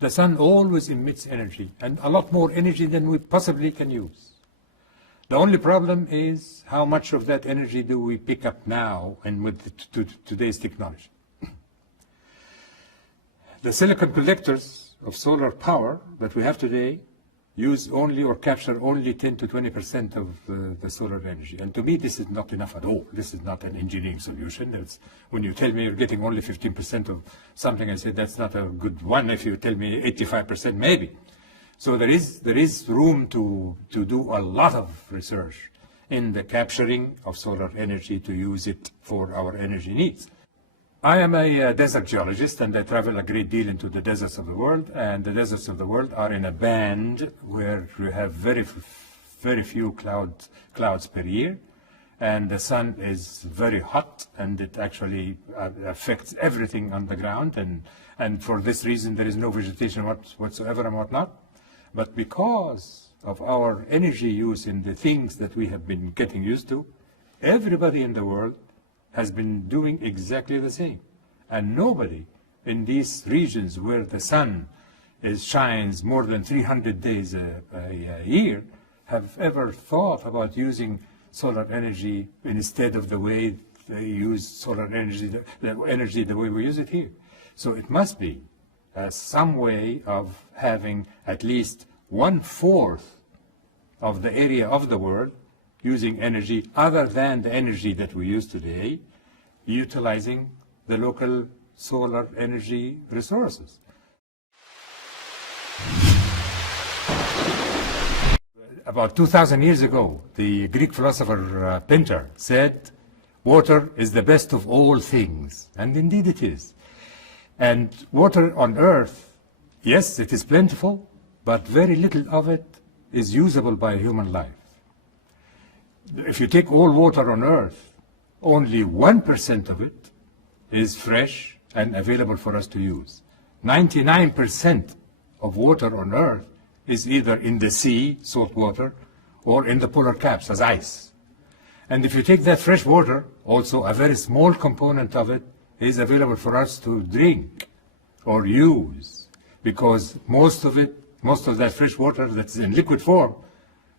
The sun always emits energy, and a lot more energy than we possibly can use. The only problem is how much of that energy do we pick up now and with today's technology. The silicon collectors of solar power that we have today use only or capture only 10 to 20% of the solar energy. And to me, this is not enough at all. This is not an engineering solution. It's, when you tell me you're getting only 15% of something, I say that's not a good one. If you tell me 85%, maybe. So there is room to do a lot of research in the capturing of solar energy to use it for our energy needs. I am a desert geologist, and I travel a great deal into the deserts of the world, and the deserts of the world are in a band where you have very few clouds per year, and the sun is very hot, and it actually affects everything on the ground, and for this reason there is no vegetation whatsoever and whatnot. But because of our energy use in the things that we have been getting used to, everybody in the world has been doing exactly the same. And nobody in these regions where the sun shines more than 300 days a year have ever thought about using solar energy instead of the way they use solar energy, the energy the way we use it here. So it must be some way of having at least 1/4 of the area of the world using energy other than the energy that we use today, utilizing the local solar energy resources. About 2,000 years ago, the Greek philosopher Pinter said, water is the best of all things, and indeed it is. And water on earth, yes, it is plentiful, but very little of it is usable by human life. If you take all water on earth, only 1% of it is fresh and available for us to use. 99% of water on earth is either in the sea, salt water, or in the polar caps as ice. And if you take that fresh water, also a very small component of it is available for us to drink or use, because most of that fresh water that's in liquid form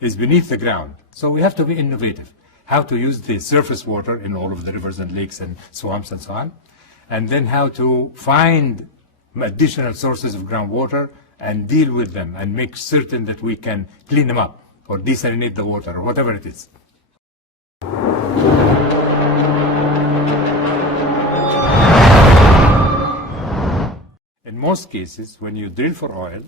is beneath the ground. So we have to be innovative. How to use the surface water in all of the rivers and lakes and swamps and so on, and then how to find additional sources of groundwater and deal with them and make certain that we can clean them up or desalinate the water or whatever it is. In most cases, when you drill for oil,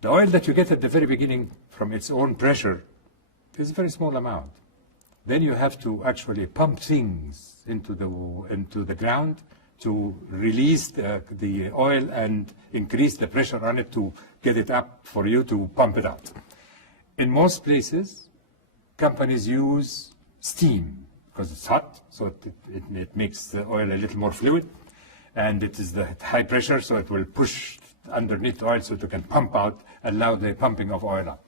the oil that you get at the very beginning from its own pressure is a very small amount. Then you have to actually pump things into the ground to release the oil and increase the pressure on it to get it up for you to pump it out. In most places, companies use steam because it's hot, so it makes the oil a little more fluid, and it is the high pressure, so it will push underneath the oil so it can pump out, allow the pumping of oil up.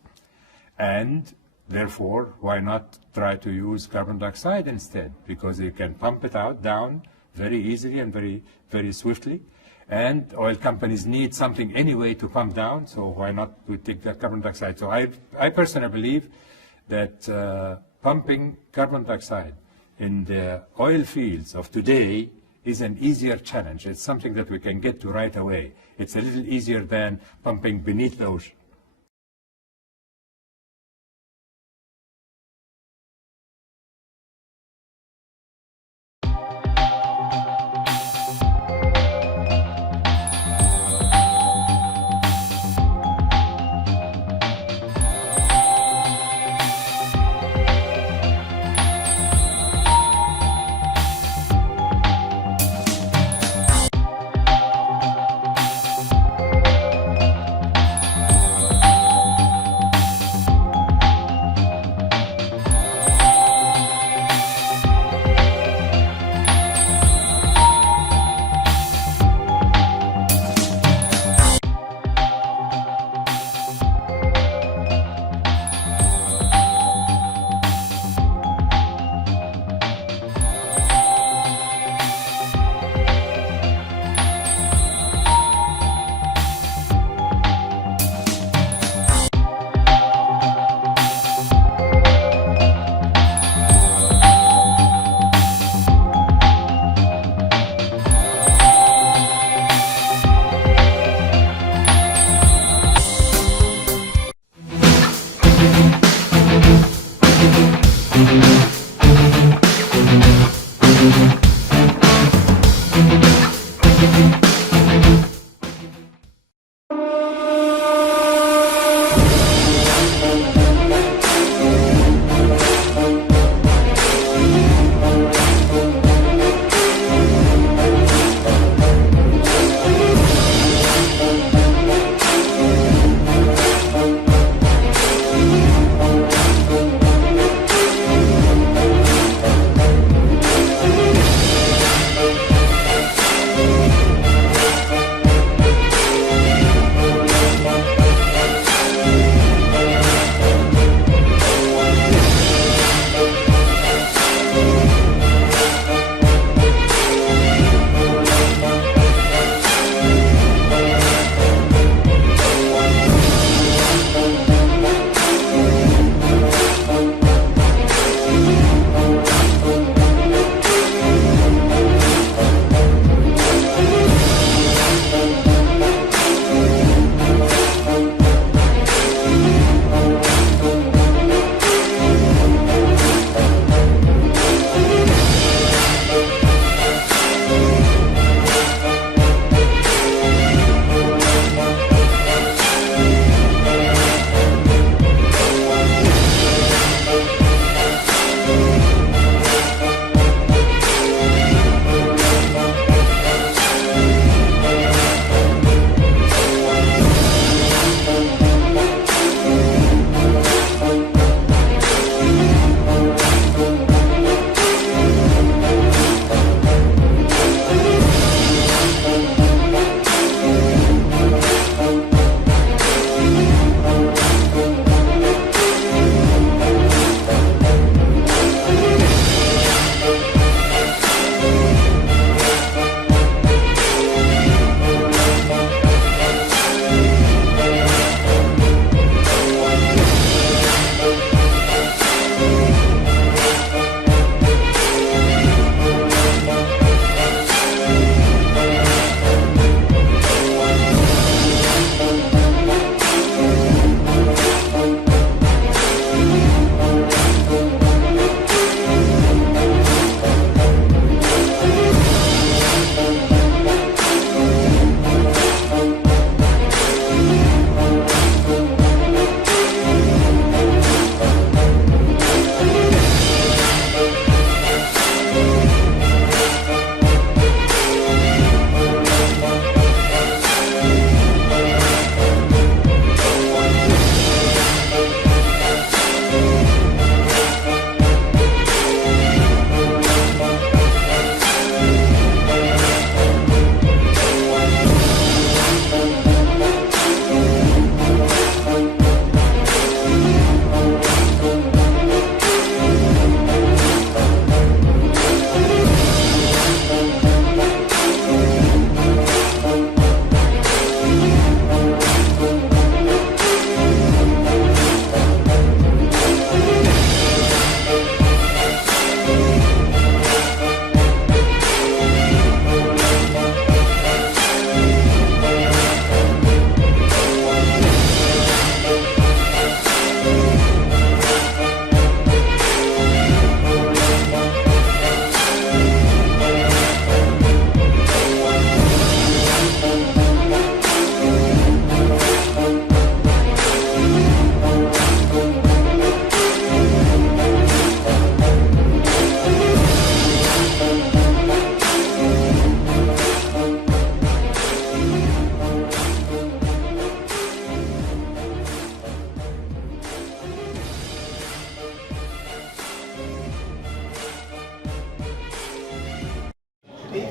And therefore, why not try to use carbon dioxide instead? Because you can pump it out down very easily and very swiftly. And oil companies need something anyway to pump down, so why not we take that carbon dioxide? So I personally believe that pumping carbon dioxide in the oil fields of today is an easier challenge. It's something that we can get to right away. It's a little easier than pumping beneath the ocean.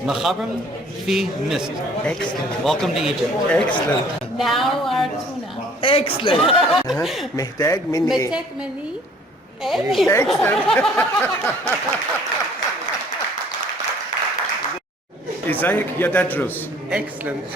Machabram fi mist. Excellent. Welcome to Egypt. Excellent. Now our tuna. Excellent. محتاج مني ايه؟ محتاج مني Excellent. ازيك يا دادروس؟ Excellent.